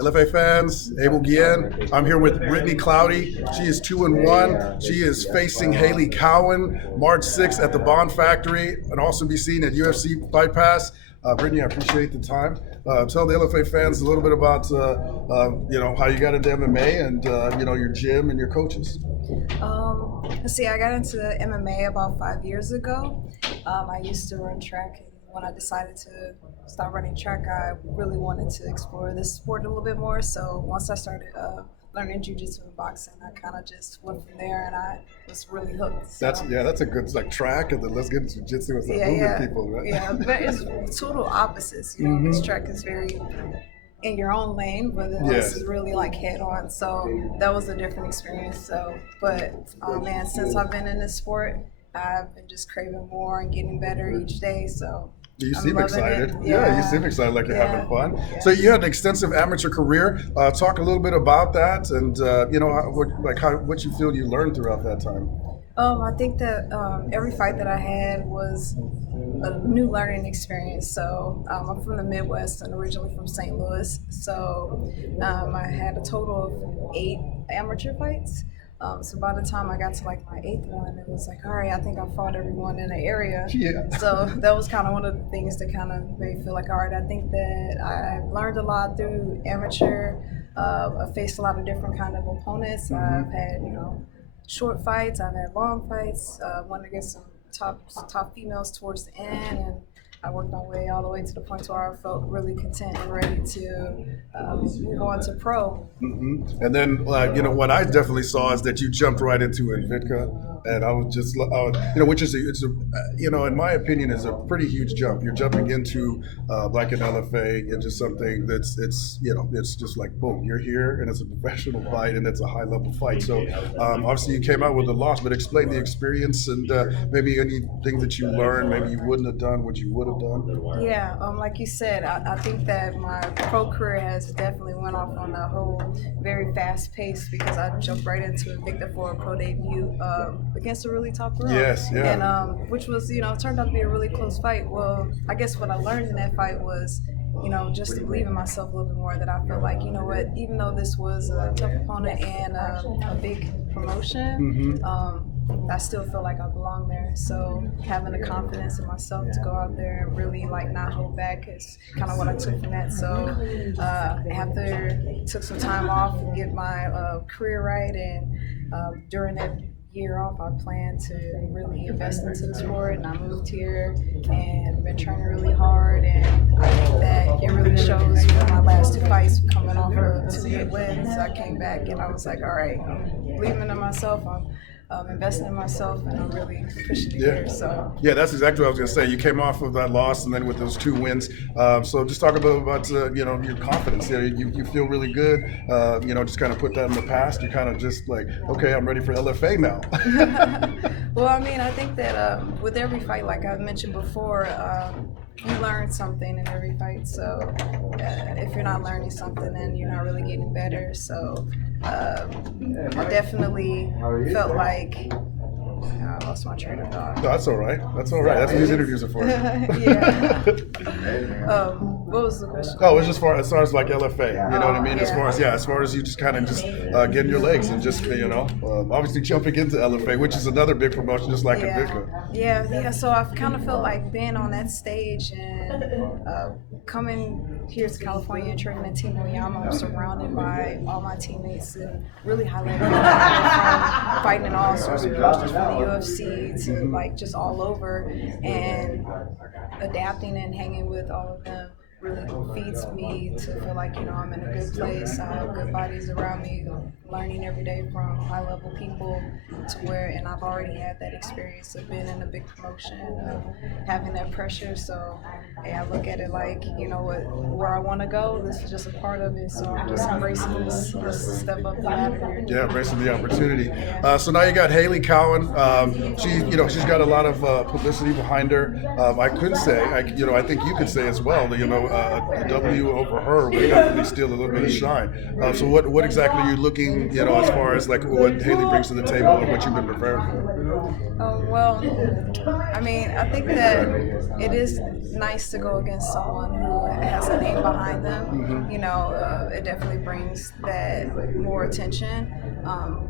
LFA fans, Abel Guillen. I'm here with Brittney Cloudy. She is 2-1. She is facing Haley Cowan March 6th at the Bond Factory, and also be seen at UFC Fight Pass. Brittney, I appreciate the time. Tell the LFA fans a little bit about how you got into MMA and your gym and your coaches. I got into MMA about 5 years ago. I used to run track, and when I decided to stop running track, I really wanted to explore this sport a little bit more. So once I started learning jiu-jitsu and boxing, I kind of just went from there, and I was really hooked. So. That's a good track, and then let's get into jiu-jitsu and start moving people, right? Yeah, but it's total opposites. This track is very in your own lane, but then this is really like head on. So that was a different experience. Since I've been in this sport, I've been just craving more and getting better each day. So you seem excited. Yeah, you seem excited, like you're having fun. Yeah. So you had an extensive amateur career. Talk a little bit about that, and what you feel you learned throughout that time. I think that every fight that I had was a new learning experience. So I'm from the Midwest and originally from St. Louis. So I had a total of 8 amateur fights. So by the time I got to like my 8th one, it was like, all right, I think I fought everyone in the area. Yeah. So that was kind of one of the things that kind of made me feel like, all right, I think that I learned a lot through amateur. I faced a lot of different kind of opponents. I've had, short fights. I've had long fights. Won against some top females towards the end, and I worked my way all the way to the point where I felt really content and ready to move on to pro. Mm-hmm. And then, what I definitely saw is that you jumped right into Invicta. And I was just, which is in my opinion, is a pretty huge jump. You're jumping into like an LFA and just something that's it's just like boom, you're here and it's a professional fight and it's a high level fight. So obviously you came out with a loss, but explain the experience and maybe anything that you learned, maybe you wouldn't have done what you would have done. Yeah, like you said, I think that my pro career has definitely went off on a whole very fast pace because I jumped right into Invicta for a pro debut. Against a really top girl. Yes, yeah. And which was, turned out to be a really close fight. Well, I guess what I learned in that fight was, just to believe in myself a little bit more, that I felt like, even though this was a tough opponent and a big promotion, I still feel like I belong there. So having the confidence in myself to go out there and really not hold back is kind of what I took from that. So after took some time off and get my career right, and during that year off, I plan to really invest into the sport, and I moved here and been training really hard, and I think that it really shows with my last 2 fights coming off of 2 big wins. I came back and I was like, all right, I'm believing in myself, I'm investing in myself, and I'm really pushing it here. So yeah, that's exactly what I was going to say. You came off of that loss, and then with those 2 wins. So just talk a bit about your confidence. You feel really good. Just kind of put that in the past. You're kind of just like, okay, I'm ready for LFA now. Well, I think that with every fight, like I mentioned before, you learn something in every fight. So if you're not learning something, then you're not really getting better. So I definitely felt like I lost my train of thought. No, that's all right. That's what these interviews are for. Yeah. What was the question? Oh, it's just as far as like LFA. You know what I mean? Yeah. As far as you just kind of getting your legs and just obviously jumping into LFA, which is another big promotion, just like Invicta. Yeah. So I've kind of felt like being on that stage and coming here to California and training at Team Oyama. I'm surrounded by all my teammates and really high level people from fighting in all sorts of promotions, from the UFC to just all over, and adapting and hanging with all of them really feeds me to feel like, I'm in a good place. I have good bodies around me, learning every day from high level people to and I've already had that experience of being in a big promotion, of having that pressure. So I look at it like, where I want to go, this is just a part of it. So I'm just embracing this step up the ladder here. Yeah, embracing the opportunity. So now you got Haley Cowan. She's got a lot of publicity behind her. I could say, I think you could say as well, a W over her would definitely steal a little bit of shine. So what exactly are you looking, as far as like what Haley brings to the table and what you've been preparing for? Well, I mean, I think that it is nice to go against someone who has a name behind them. It definitely brings that more attention.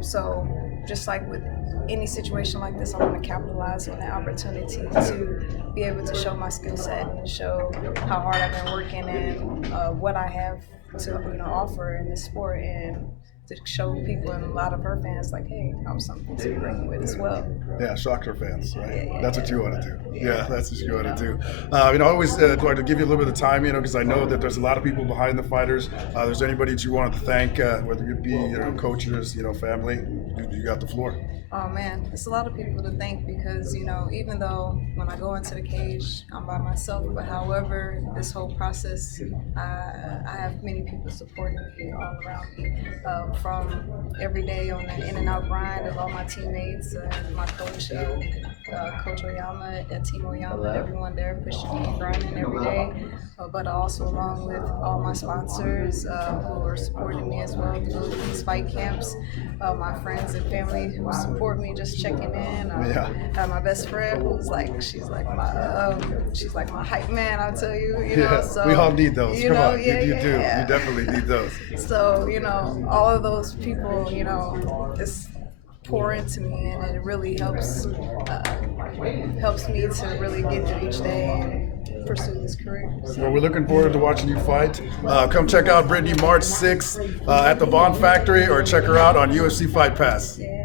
So just like with any situation like this, I want to capitalize on the opportunity to be able to show my skill set and show how hard I've been working and what I have to offer in this sport, and to show people and a lot of her fans like, hey, I'm something to be reckoned with as well. Yeah, shock her fans, right? Yeah, that's what you want to do. Yeah, that's what you want to do. I always like to give you a little bit of time, because I know that there's a lot of people behind the fighters. There's anybody that you want to thank, whether it be coaches, family. You got the floor. Oh man, it's a lot of people to thank because, even though when I go into the cage, I'm by myself, but however, this whole process, I have many people supporting me all around me. From every day on the in and out grind of all my teammates, my coach, Coach Oyama, Team Oyama, everyone there pushing me and grinding every day. But also along with all my sponsors who are supporting me as well through these fight camps, my friends and family who support me, just checking in. My best friend she's like my hype man. I'll tell you, So we all need those. Come on, you do. Yeah. You definitely need those. So all of those people, it's pour into me, and it really helps me to really get through each day and pursue this career. So. Well, we're looking forward to watching you fight. Come check out Brittney March 6th at the Bond Factory, or check her out on UFC Fight Pass. Yeah.